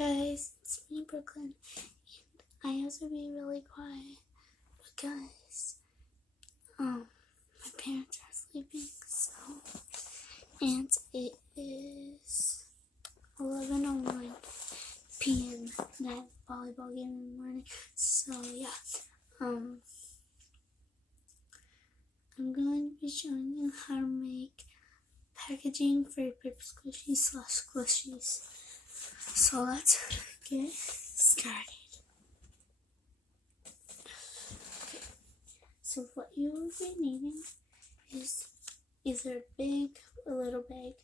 Guys, it's me, Brooklyn, and I have to be really quiet because my parents are sleeping, and it is 11:01 p.m. and I have a volleyball game in the morning, so yeah, I'm going to be showing you how to make packaging for your paper squishies. So let's get started. Okay. So what you will be needing is either a big or little bag,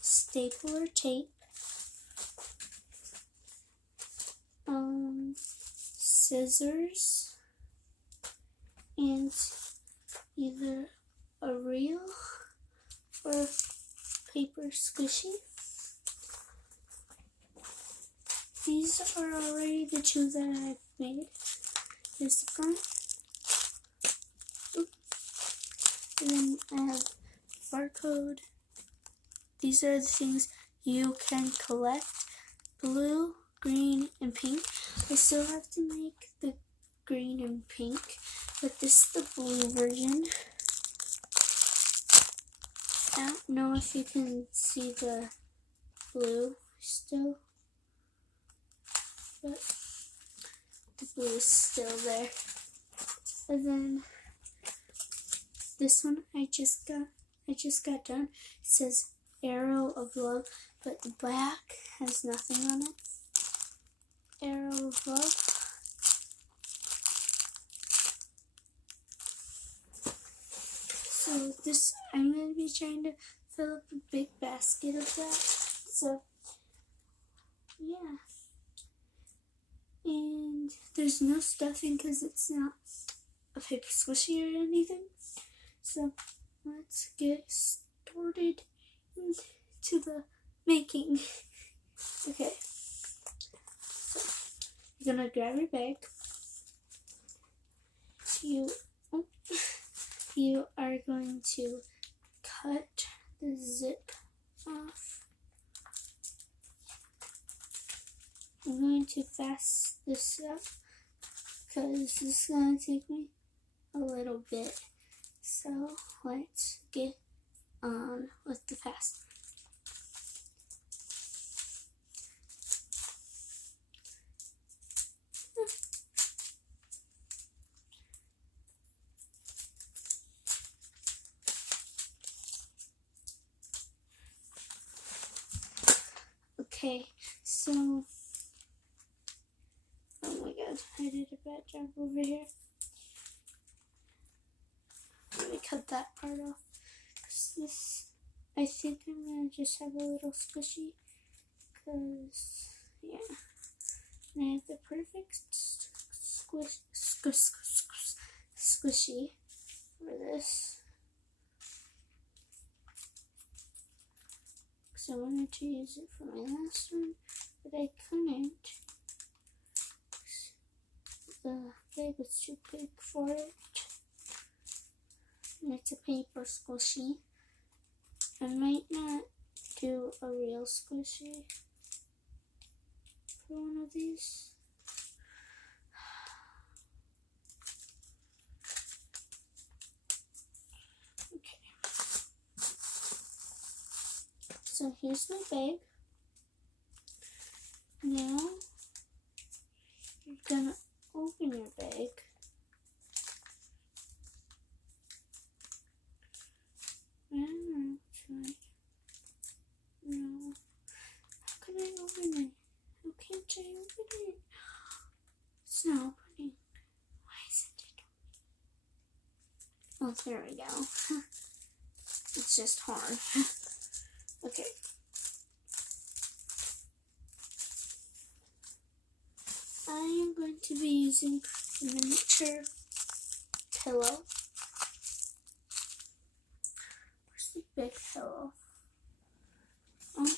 stapler tape, scissors, and either a reel or paper squishy. These are already the two that I've made. Here's the front. And then I have barcode. These are the things you can collect: blue, green, and pink. I still have to make the green and pink, but this is the blue version. I don't know if you can see the blue still, but the blue is still there. And then this one I just got done. It says Arrow of Love, but the back has nothing on it. Arrow of Love. So this, I'm going to be trying to fill up a big basket of that. So yeah. And there's no stuffing because it's not a paper squishy or anything. So let's get started into the making. Okay. So you're going to grab your bag. You are going to cut the zip off. I'm going to fast this up because this is going to take me a little bit. So let's get on with the fast. Okay, so oh my god, I did a bad job over here. Let me cut that part off. This, I think I'm gonna just have a little squishy, cause yeah, and I have the perfect squishy for this. So I wanted to use it for my last one, but I couldn't. The bag was too big for it. And it's a paper squishy. I might not do a real squishy for one of these. So here's my bag. Now you're gonna open your bag. No. How can I open it? How can't I open it? It's not opening. Why isn't it opening? Oh, there we go. It's just hard. Okay. I am going to be using a miniature pillow. Where's the big pillow? I want to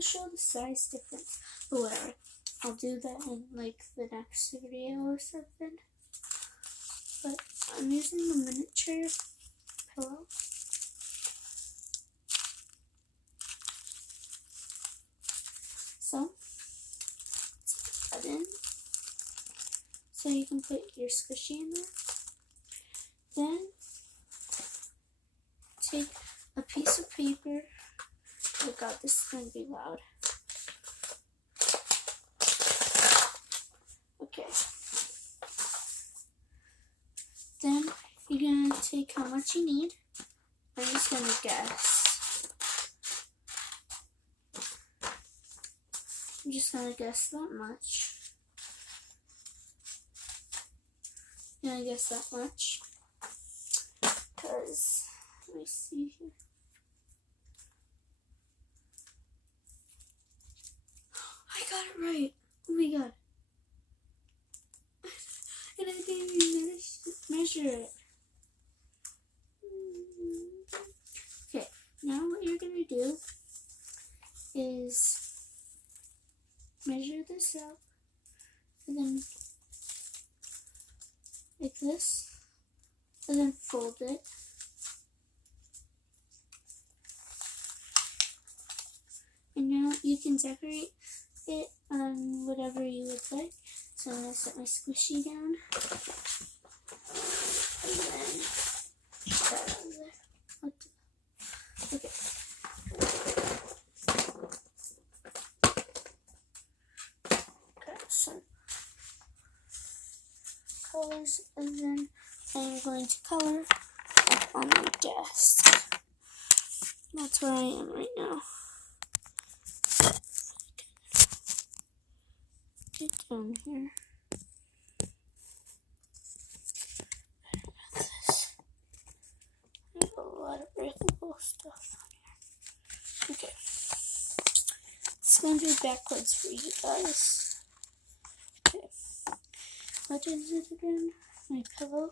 show the size difference. But whatever. I'll do that in like the next video or something. But I'm using the miniature pillow. in so you can put your squishy in there. Then take a piece of paper. Oh god, this is going to be loud. Okay. Then you're going to take how much you need. I'm just going to guess. I'm just going to guess that much. I'm going to guess that much. Because, let me see here. I got it right. Oh my god. And I didn't even measure it. Okay, now what you're going to do is measure this up and then like this, and then fold it. And now you can decorate it on whatever you would like. So I'm going to set my squishy down. And then put that on there. Okay. Got some colors, and then I'm going to color on my desk. That's where I am right now. Get down here. This. There's a lot of breakable stuff on here. Okay. It's going to be backwards for you guys. Okay. What is it again? My pillow.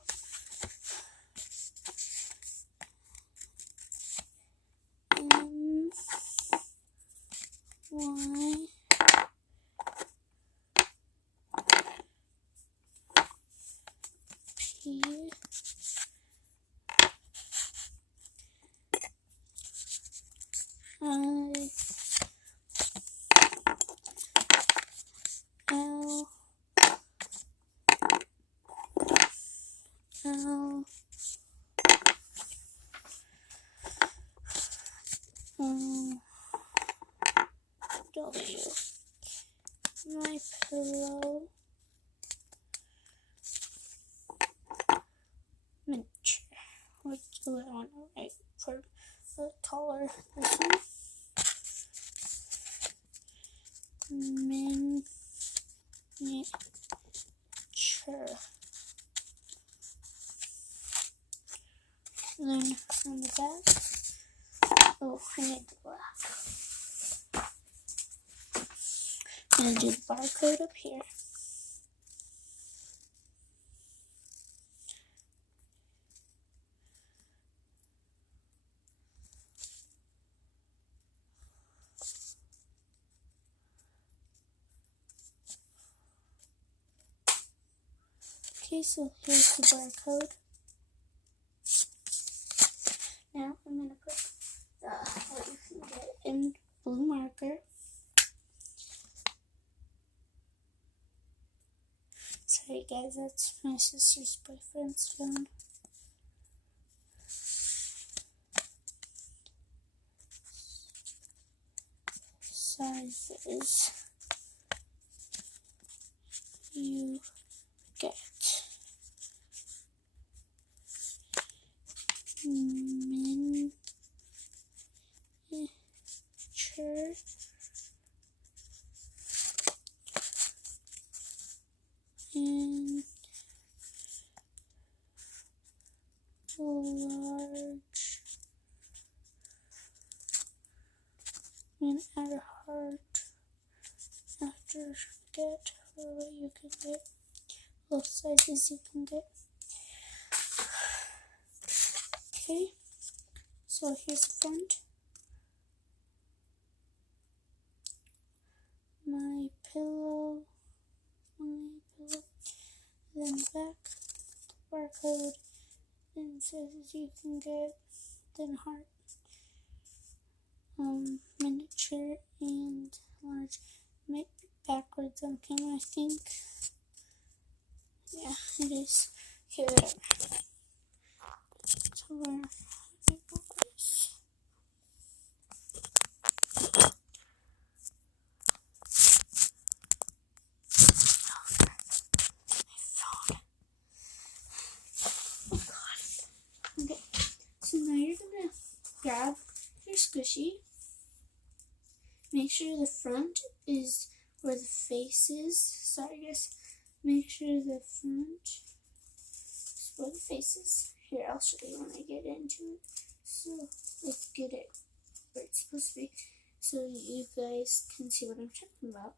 Y. P. I. L. L. W. My pillow. Miniature. What do I want to write for the taller person? Miniature. And then on the back, oh, I need the black. I'm gonna do the barcode up here. Okay, so here's the barcode. Now I'm going to put what you can get in blue marker. Sorry guys, that's my sister's boyfriend's phone. Sizes you get. Miniature and large and add a heart after get what you can get, both sizes you can get. Okay, so here's the front. My pillow, then back, the barcode, then sizes you can get, then heart, miniature and large. Might be backwards it's on camera, I think. Yeah, it is. Okay, whatever. So where it goes. Oh god. Okay. So now you're gonna grab your squishy. Make sure the front is where the face is. Sorry guys. Make sure the front is where the face is. Here, I'll show you when I get into it. So, let's get it where it's supposed to be so you guys can see what I'm talking about.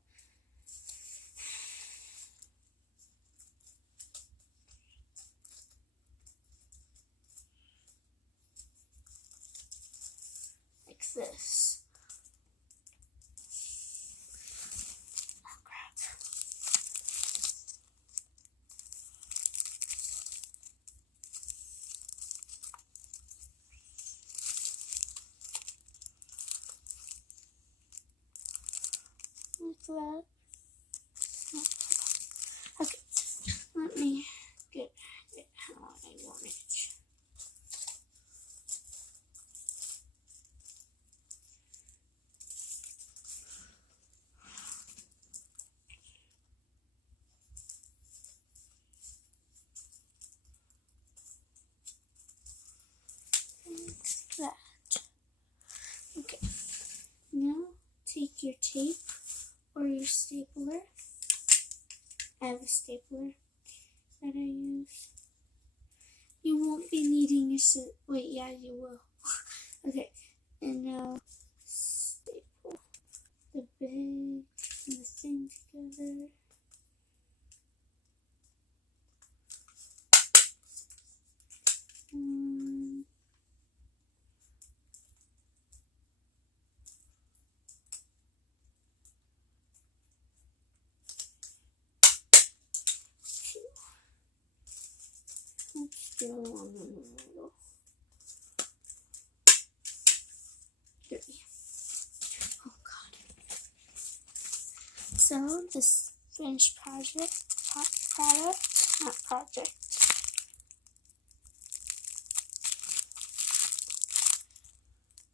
Like this. Oh, crap. Like that. Okay, let me get it how I want it. Like that. Okay, now take your tape or your stapler. I have a stapler that I use. You won't be needing your wait, yeah, you will. Okay, and now staple the bag and the thing together. Let's do one in the middle. 3. Oh god. So this finished product, not project.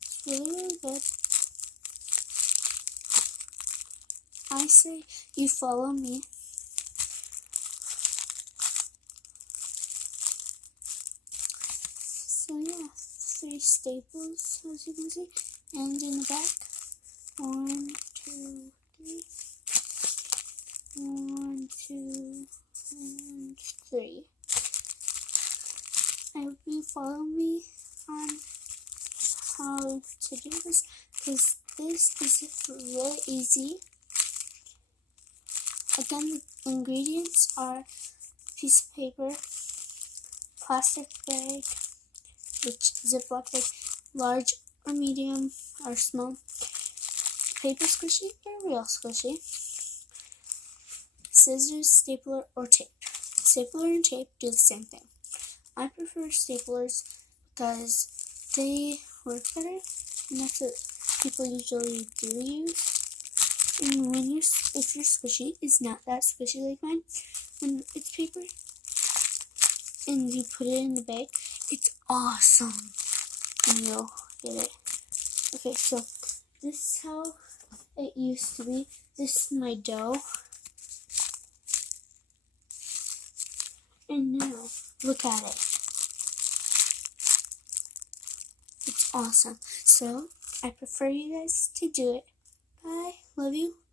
It's really, really good. I say you follow me. So yeah, 3 staples as you can see, and in the back, 1, 2, 3, 1, 2, and 3. I hope you follow me on how to do this, because this is really easy. Again, the ingredients are piece of paper, plastic bag, which Ziploc bag, large or medium or small, paper squishy or real squishy, scissors, stapler, or tape. Stapler and tape do the same thing. I prefer staplers because they work better, and that's what people usually do use. And when if your squishy is not that squishy like mine, when it's paper and you put it in the bag, it's awesome, and you'll get it. Okay, so this is how it used to be. This is my dough, and now look at it. It's awesome. So I prefer you guys to do it. Bye. Love you.